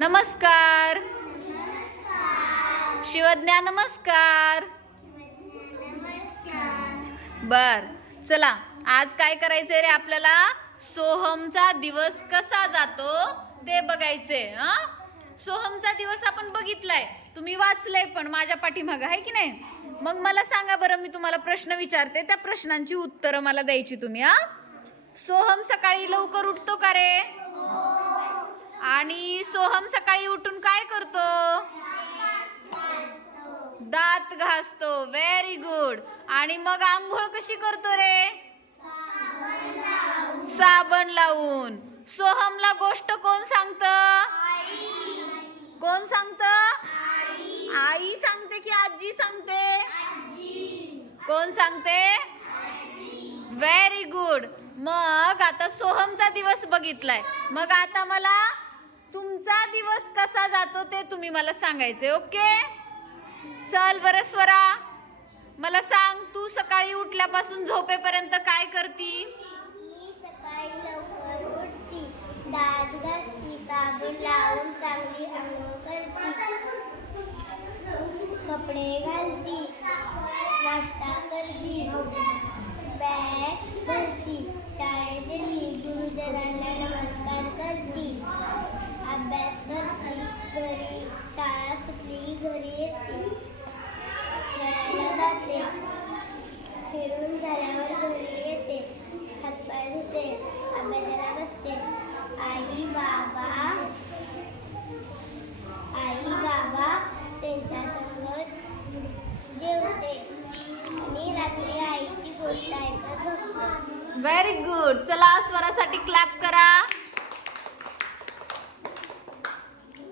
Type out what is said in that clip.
नमस्कार. शिवज्ञा नमस्कार. बर चला आज काय करायचंय रे आपल्याला? सोहमचा दिवस कसा जातो ते बघायचंय हा? सोहमचा दिवस आपण बघितलाय. तुम्ही वाचलंय पण माझ्या पाठीमागं आहे की नाही? मग मला सांगा बरं मी तुम्हाला प्रश्न विचारते त्या प्रश्नांची उत्तरं मला द्यायची तुम्ही हा? सोहम सकाळी लवकर उठतो का रे? आणि सोहम सकाळी उठून काय करतो? दात घासतो. व्हेरी गुड आणि मग आंघोळ कशी करतो रे? साबण लावून. सोहमला गोष्ट कोण सांगत? कोण सांगत? आई सांगते की आजी सांगते? कोण सांगते? व्हेरी गुड मग आता सोहमचा दिवस बघितलाय. मग आता मला तुमचा दिवस कसा जातो ते तुम्ही मला सांगायचे ओके? चल बरं स्वरा. मला सांग तू सकाळी उठल्यापासून झोपेपर्यंत काय करती? मी सकाळी लवकर उठती. दात घासती साबण लावून चांगली आंघोळ करते. कपडे घालती. नाश्ता करती. घरी येते. खेळायला जाते. खेळून झाल्यावर घरी येते. हातपाय धुते. अभ्यासाला बसते. आई बाबा आई बाबा त्यांच्या जेवते. आणि रात्री आईची गोष्ट ऐकत होते व्हेरी गुड चला स्वरासाठी क्लॅप करा.